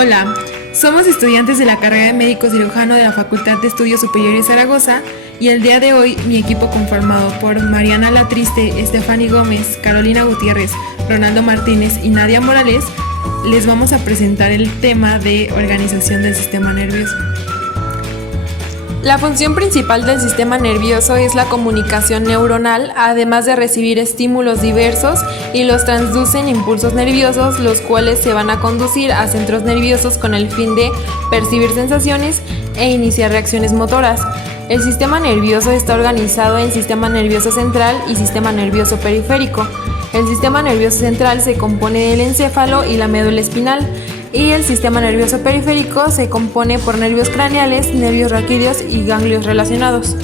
Hola, somos estudiantes de la carrera de médico cirujano de la Facultad de Estudios Superiores Zaragoza y el día de hoy mi equipo conformado por Mariana Latriste, Estefany Gómez, Carolina Gutiérrez, Ronaldo Martínez y Nadia Morales les vamos a presentar el tema de organización del sistema nervioso. La función principal del sistema nervioso es la comunicación neuronal, además de recibir estímulos diversos y los transducen impulsos nerviosos, los cuales se van a conducir a centros nerviosos con el fin de percibir sensaciones e iniciar reacciones motoras. El sistema nervioso está organizado en sistema nervioso central y sistema nervioso periférico. El sistema nervioso central se compone del encéfalo y la médula espinal, y el sistema nervioso periférico se compone por nervios craneales, nervios raquídeos y ganglios relacionados.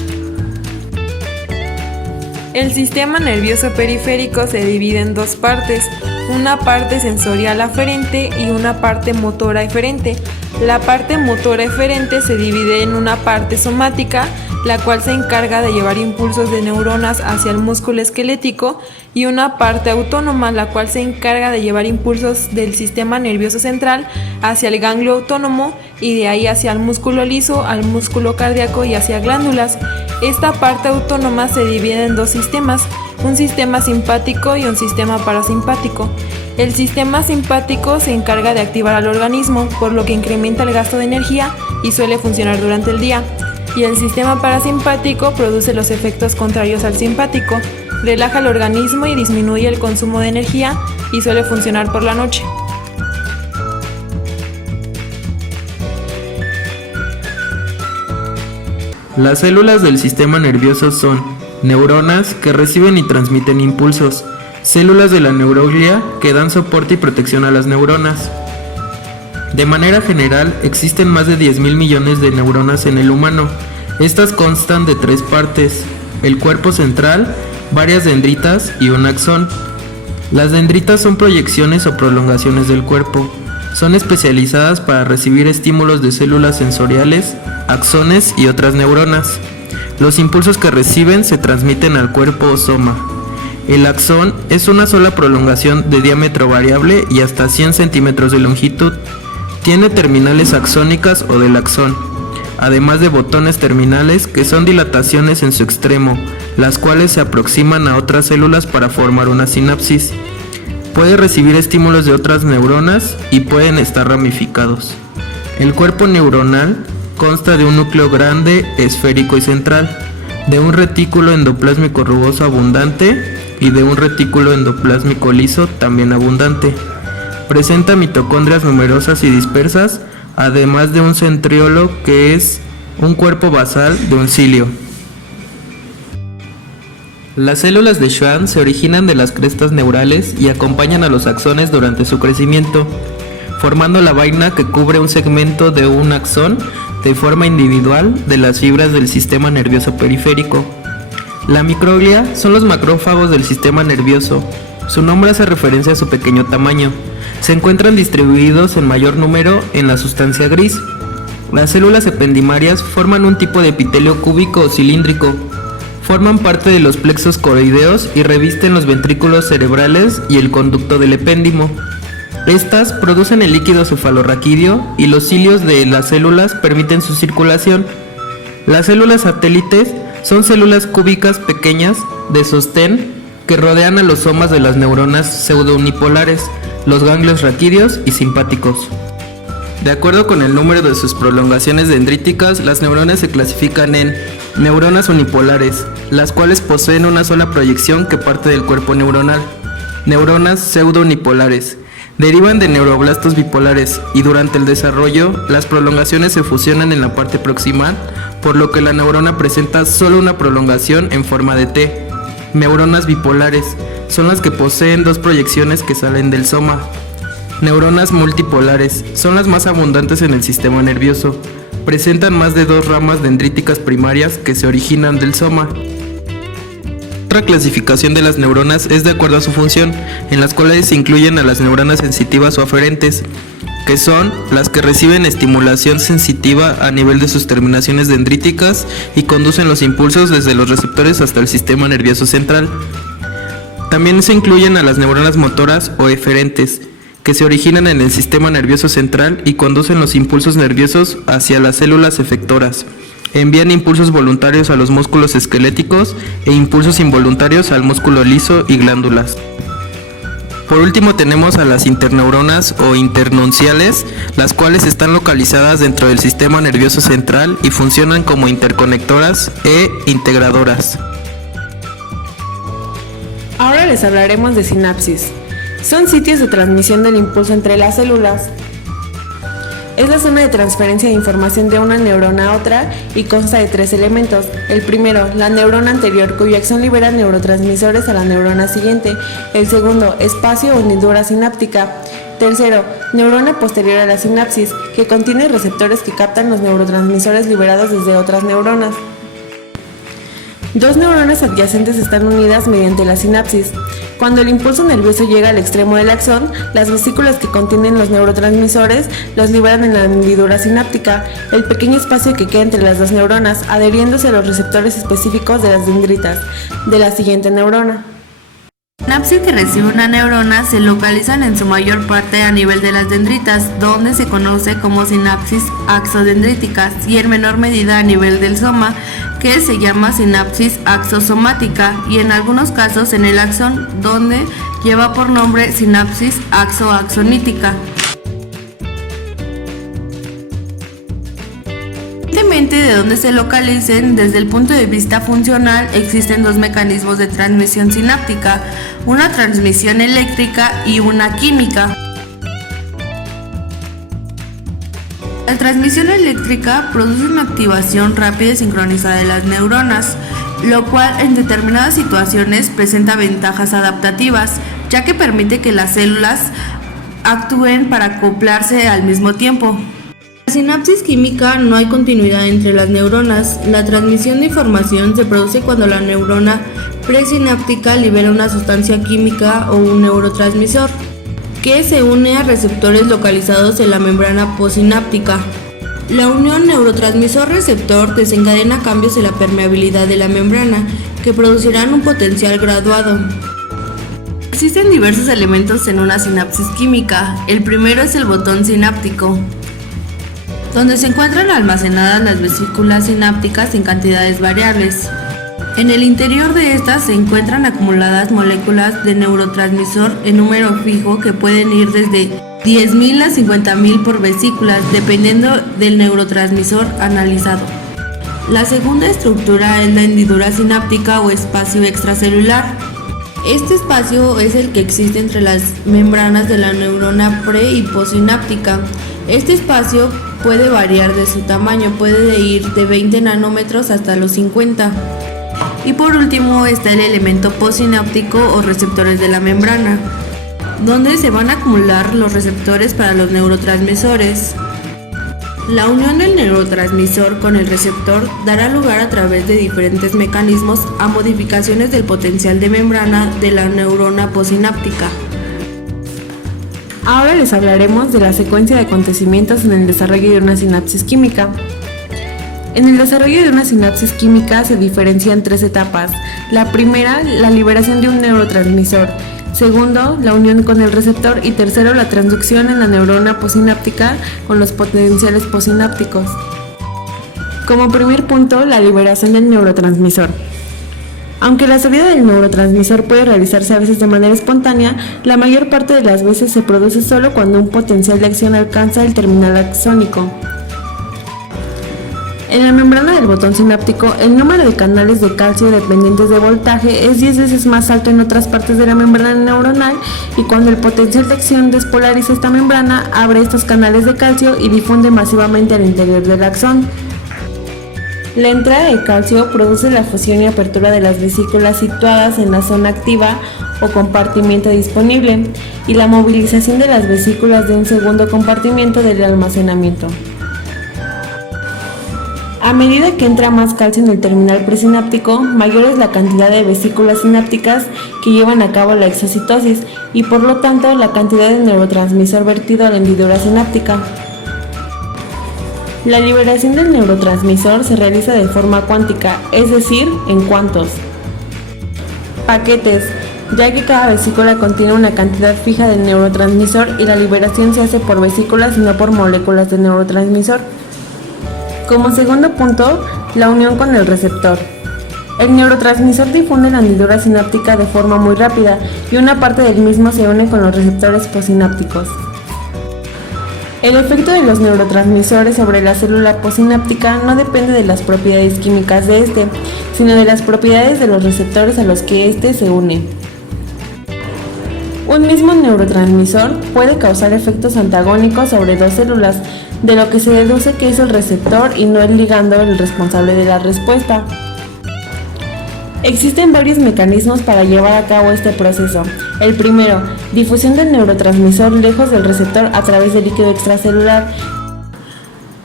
El sistema nervioso periférico se divide en dos partes, una parte sensorial aferente y una parte motora eferente. La parte motora eferente se divide en una parte somática, la cual se encarga de llevar impulsos de neuronas hacia el músculo esquelético, y una parte autónoma, la cual se encarga de llevar impulsos del sistema nervioso central hacia el ganglio autónomo y de ahí hacia el músculo liso, al músculo cardíaco y hacia glándulas. Esta parte autónoma se divide en dos sistemas, un sistema simpático y un sistema parasimpático. El sistema simpático se encarga de activar al organismo, por lo que incrementa el gasto de energía y suele funcionar durante el día. Y el sistema parasimpático produce los efectos contrarios al simpático, relaja el organismo y disminuye el consumo de energía y suele funcionar por la noche. Las células del sistema nervioso son neuronas que reciben y transmiten impulsos, células de la neuroglia que dan soporte y protección a las neuronas. De manera general, existen más de 10.000 millones de neuronas en el humano. Estas constan de tres partes: el cuerpo central, varias dendritas y un axón. Las dendritas son proyecciones o prolongaciones del cuerpo. Son especializadas para recibir estímulos de células sensoriales, axones y otras neuronas. Los impulsos que reciben se transmiten al cuerpo o soma. El axón es una sola prolongación de diámetro variable y hasta 100 centímetros de longitud. Tiene terminales axónicas o del axón, además de botones terminales que son dilataciones en su extremo, las cuales se aproximan a otras células para formar una sinapsis. Puede recibir estímulos de otras neuronas y pueden estar ramificados. El cuerpo neuronal consta de un núcleo grande, esférico y central, de un retículo endoplásmico rugoso abundante y de un retículo endoplásmico liso también abundante. Presenta mitocondrias numerosas y dispersas, además de un centriolo que es un cuerpo basal de un cilio. Las células de Schwann se originan de las crestas neurales y acompañan a los axones durante su crecimiento, formando la vaina que cubre un segmento de un axón de forma individual de las fibras del sistema nervioso periférico. La microglia son los macrófagos del sistema nervioso. Su nombre hace referencia a su pequeño tamaño. Se encuentran distribuidos en mayor número en la sustancia gris. Las células ependimarias forman un tipo de epitelio cúbico o cilíndrico. Forman parte de los plexos coroideos y revisten los ventrículos cerebrales y el conducto del epéndimo. Estas producen el líquido cefalorraquídeo y los cilios de las células permiten su circulación. Las células satélites son células cúbicas pequeñas de sostén que rodean a los somas de las neuronas pseudounipolares, los ganglios raquídeos y simpáticos. De acuerdo con el número de sus prolongaciones dendríticas, las neuronas se clasifican en neuronas unipolares, las cuales poseen una sola proyección que parte del cuerpo neuronal; neuronas pseudounipolares, derivan de neuroblastos bipolares y durante el desarrollo las prolongaciones se fusionan en la parte proximal, por lo que la neurona presenta solo una prolongación en forma de T. Neuronas bipolares son las que poseen dos proyecciones que salen del soma. Neuronas multipolares son las más abundantes en el sistema nervioso. Presentan más de dos ramas dendríticas primarias que se originan del soma. Otra clasificación de las neuronas es de acuerdo a su función, en las cuales se incluyen a las neuronas sensitivas o aferentes, que son las que reciben estimulación sensitiva a nivel de sus terminaciones dendríticas y conducen los impulsos desde los receptores hasta el sistema nervioso central. También se incluyen a las neuronas motoras o eferentes, que se originan en el sistema nervioso central y conducen los impulsos nerviosos hacia las células efectoras. Envían impulsos voluntarios a los músculos esqueléticos e impulsos involuntarios al músculo liso y glándulas. Por último tenemos a las interneuronas o internunciales, las cuales están localizadas dentro del sistema nervioso central y funcionan como interconectoras e integradoras. Ahora les hablaremos de sinapsis. Son sitios de transmisión del impulso entre las células. Es la zona de transferencia de información de una neurona a otra y consta de 3 elementos. El primero, la neurona anterior, cuya acción libera neurotransmisores a la neurona siguiente. El segundo, espacio o hendidura sináptica. Tercero, neurona posterior a la sinapsis, que contiene receptores que captan los neurotransmisores liberados desde otras neuronas. Dos neuronas adyacentes están unidas mediante la sinapsis. Cuando el impulso nervioso llega al extremo del axón, las vesículas que contienen los neurotransmisores los liberan en la hendidura sináptica, el pequeño espacio que queda entre las dos neuronas, adheriéndose a los receptores específicos de las dendritas de la siguiente neurona. La sinapsis que recibe una neurona se localizan en su mayor parte a nivel de las dendritas, donde se conoce como sinapsis axodendríticas, y en menor medida a nivel del soma, que se llama sinapsis axosomática, y en algunos casos en el axón, donde lleva por nombre sinapsis axoaxonítica. Independientemente de donde se localicen, desde el punto de vista funcional, existen dos mecanismos de transmisión sináptica, una transmisión eléctrica y una química. La transmisión eléctrica produce una activación rápida y sincronizada de las neuronas, lo cual en determinadas situaciones presenta ventajas adaptativas, ya que permite que las células actúen para acoplarse al mismo tiempo. En la sinapsis química no hay continuidad entre las neuronas. La transmisión de información se produce cuando la neurona presináptica libera una sustancia química o un neurotransmisor, que se une a receptores localizados en la membrana postsináptica. La unión neurotransmisor-receptor desencadena cambios en la permeabilidad de la membrana, que producirán un potencial graduado. Existen diversos elementos en una sinapsis química. El primero es el botón sináptico, donde se encuentran almacenadas las vesículas sinápticas en cantidades variables. En el interior de estas se encuentran acumuladas moléculas de neurotransmisor en número fijo que pueden ir desde 10.000 a 50.000 por vesículas, dependiendo del neurotransmisor analizado. La segunda estructura es la hendidura sináptica o espacio extracelular. Este espacio es el que existe entre las membranas de la neurona pre- y postsináptica. Este espacio puede variar de su tamaño, puede ir de 20 nanómetros hasta los 50. Y por último está el elemento postsináptico o receptores de la membrana, donde se van a acumular los receptores para los neurotransmisores. La unión del neurotransmisor con el receptor dará lugar a través de diferentes mecanismos a modificaciones del potencial de membrana de la neurona postsináptica. Ahora les hablaremos de la secuencia de acontecimientos en el desarrollo de una sinapsis química. En el desarrollo de una sinapsis química se diferencian 3 etapas. La primera, la liberación de un neurotransmisor. Segundo, la unión con el receptor. Y tercero, la transducción en la neurona postsináptica con los potenciales postsinápticos. Como primer punto, la liberación del neurotransmisor. Aunque la salida del neurotransmisor puede realizarse a veces de manera espontánea, la mayor parte de las veces se produce solo cuando un potencial de acción alcanza el terminal axónico. En la membrana del botón sináptico, el número de canales de calcio dependientes de voltaje es 10 veces más alto en otras partes de la membrana neuronal, y cuando el potencial de acción despolariza esta membrana, abre estos canales de calcio y difunde masivamente al interior del axón. La entrada de calcio produce la fusión y apertura de las vesículas situadas en la zona activa o compartimiento disponible, y la movilización de las vesículas de un segundo compartimiento del almacenamiento. A medida que entra más calcio en el terminal presináptico, mayor es la cantidad de vesículas sinápticas que llevan a cabo la exocitosis y por lo tanto la cantidad de neurotransmisor vertido a la hendidura sináptica. La liberación del neurotransmisor se realiza de forma cuántica, es decir, en cuantos paquetes. ya que cada vesícula contiene una cantidad fija del neurotransmisor y la liberación se hace por vesículas y no por moléculas de neurotransmisor. Como segundo punto, la unión con el receptor. El neurotransmisor difunde la hendidura sináptica de forma muy rápida y una parte del mismo se une con los receptores postsinápticos. El efecto de los neurotransmisores sobre la célula postsináptica no depende de las propiedades químicas de este, sino de las propiedades de los receptores a los que este se une. Un mismo neurotransmisor puede causar efectos antagónicos sobre dos células, de lo que se deduce que es el receptor y no el ligando el responsable de la respuesta. Existen varios mecanismos para llevar a cabo este proceso. El primero, difusión del neurotransmisor lejos del receptor a través del líquido extracelular.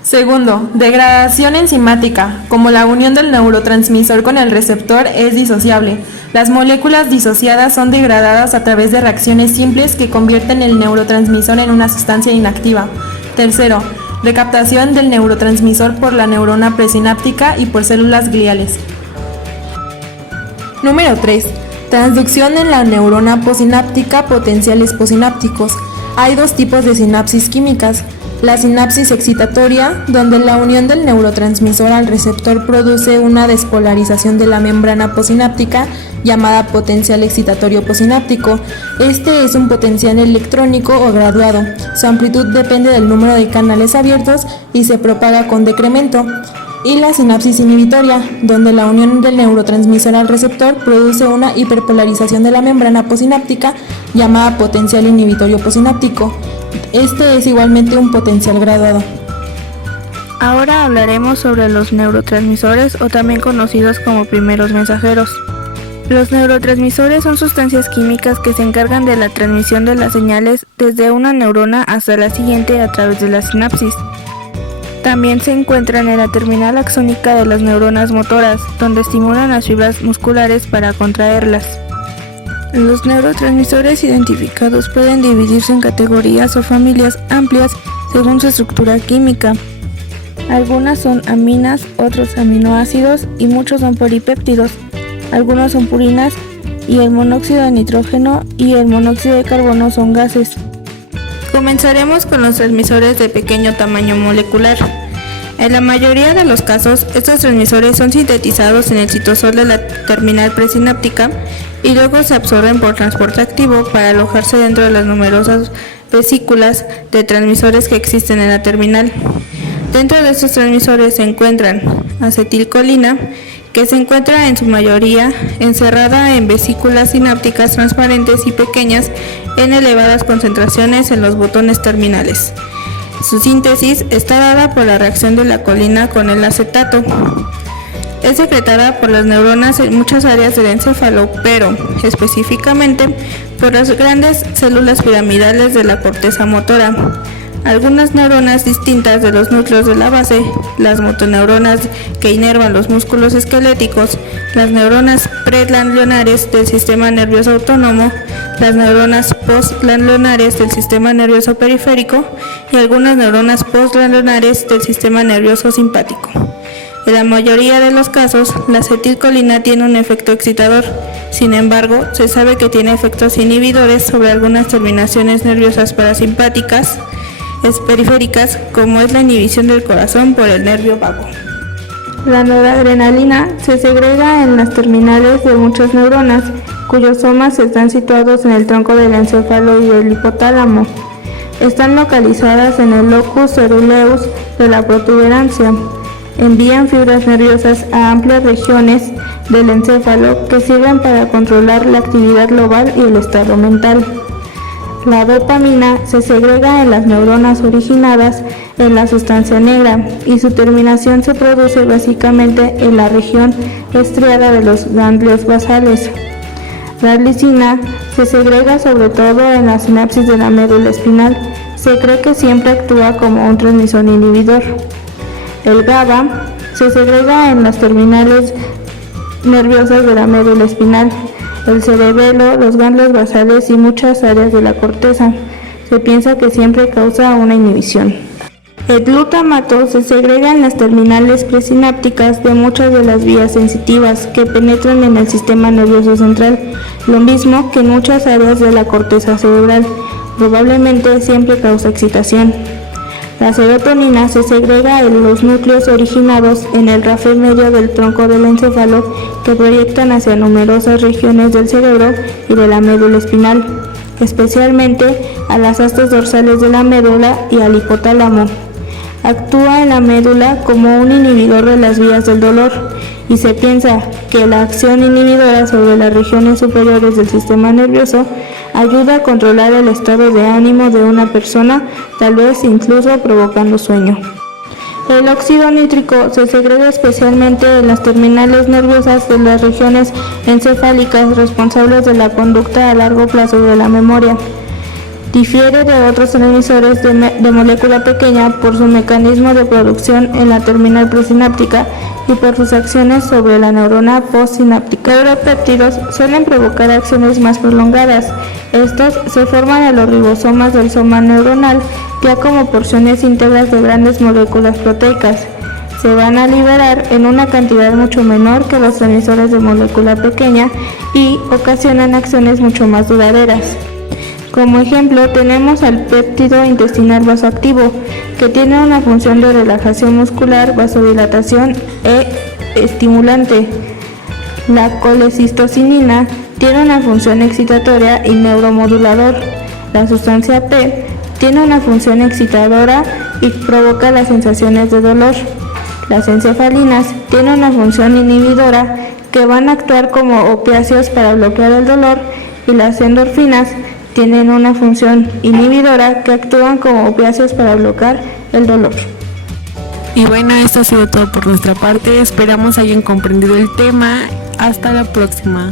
Segundo, degradación enzimática. Como la unión del neurotransmisor con el receptor es disociable, las moléculas disociadas son degradadas a través de reacciones simples que convierten el neurotransmisor en una sustancia inactiva. Tercero, recaptación del neurotransmisor por la neurona presináptica y por células gliales. Número 3. Transducción en la neurona postsináptica, potenciales postsinápticos. Hay dos tipos de sinapsis químicas. La sinapsis excitatoria, donde la unión del neurotransmisor al receptor produce una despolarización de la membrana postsináptica, llamada potencial excitatorio postsináptico. Este es un potencial electrónico o graduado. Su amplitud depende del número de canales abiertos y se propaga con decremento. Y la sinapsis inhibitoria, donde la unión del neurotransmisor al receptor produce una hiperpolarización de la membrana postsináptica, llamada potencial inhibitorio postsináptico. Este es igualmente un potencial graduado. Ahora hablaremos sobre los neurotransmisores, o también conocidos como primeros mensajeros. Los neurotransmisores son sustancias químicas que se encargan de la transmisión de las señales desde una neurona hasta la siguiente a través de la sinapsis. También se encuentran en la terminal axónica de las neuronas motoras, donde estimulan las fibras musculares para contraerlas. Los neurotransmisores identificados pueden dividirse en categorías o familias amplias según su estructura química. Algunas son aminas, otros aminoácidos y muchos son polipéptidos. Algunos son purinas y el monóxido de nitrógeno y el monóxido de carbono son gases. Comenzaremos con los transmisores de pequeño tamaño molecular. En la mayoría de los casos, estos transmisores son sintetizados en el citosol de la terminal presináptica y luego se absorben por transporte activo para alojarse dentro de las numerosas vesículas de transmisores que existen en la terminal. Dentro de estos transmisores se encuentran acetilcolina, que se encuentra en su mayoría encerrada en vesículas sinápticas transparentes y pequeñas en elevadas concentraciones en los botones terminales. Su síntesis está dada por la reacción de la colina con el acetato. Es secretada por las neuronas en muchas áreas del encéfalo, pero específicamente por las grandes células piramidales de la corteza motora. Algunas neuronas distintas de los núcleos de la base, las motoneuronas que inervan los músculos esqueléticos, las neuronas preganglionares del sistema nervioso autónomo, las neuronas postganglionares del sistema nervioso periférico y algunas neuronas postganglionares del sistema nervioso simpático. En la mayoría de los casos, la acetilcolina tiene un efecto excitador. Sin embargo, se sabe que tiene efectos inhibidores sobre algunas terminaciones nerviosas parasimpáticas periféricas, como es la inhibición del corazón por el nervio vago. La noradrenalina se segrega en las terminales de muchas neuronas, cuyos somas están situados en el tronco del encéfalo y del hipotálamo. Están localizadas en el locus coeruleus de la protuberancia. Envían fibras nerviosas a amplias regiones del encéfalo que sirven para controlar la actividad global y el estado mental. La dopamina se segrega en las neuronas originadas en la sustancia negra y su terminación se produce básicamente en la región estriada de los ganglios basales. La glicina se segrega sobre todo en la sinapsis de la médula espinal. Se cree que siempre actúa como un transmisor inhibidor. El GABA se segrega en las terminales nerviosas de la médula espinal, el cerebelo, los ganglios basales y muchas áreas de la corteza. Se piensa que siempre causa una inhibición. El glutamato se segrega en las terminales presinápticas de muchas de las vías sensitivas que penetran en el sistema nervioso central. lo mismo que en muchas áreas de la corteza cerebral, probablemente siempre causa excitación. La serotonina se segrega en los núcleos originados en el rafe medio del tronco del encéfalo que proyectan hacia numerosas regiones del cerebro y de la médula espinal, especialmente a las astas dorsales de la médula y al hipotálamo. Actúa en la médula como un inhibidor de las vías del dolor y se piensa que la acción inhibidora sobre las regiones superiores del sistema nervioso ayuda a controlar el estado de ánimo de una persona, tal vez incluso provocando sueño. El óxido nítrico se segrega especialmente en las terminales nerviosas de las regiones encefálicas responsables de la conducta a largo plazo y de la memoria. Difiere de otros transmisores de molécula pequeña por su mecanismo de producción en la terminal presináptica y por sus acciones sobre la neurona postsináptica. Los neuropéptidos suelen provocar acciones más prolongadas. Estos se forman en los ribosomas del soma neuronal ya como porciones íntegras de grandes moléculas proteicas. Se van a liberar en una cantidad mucho menor que los transmisores de molécula pequeña y ocasionan acciones mucho más duraderas. Como ejemplo, tenemos al péptido intestinal vasoactivo, que tiene una función de relajación muscular, vasodilatación e estimulante. La colecistocinina tiene una función excitatoria y neuromodulador. La sustancia P tiene una función excitadora y provoca las sensaciones de dolor. Las encefalinas tienen una función inhibidora que van a actuar como opiáceos para bloquear el dolor, y las endorfinas tienen una función inhibidora que actúan como opiáceos para bloquear el dolor. Y bueno, esto ha sido todo por nuestra parte. Esperamos hayan comprendido el tema. Hasta la próxima.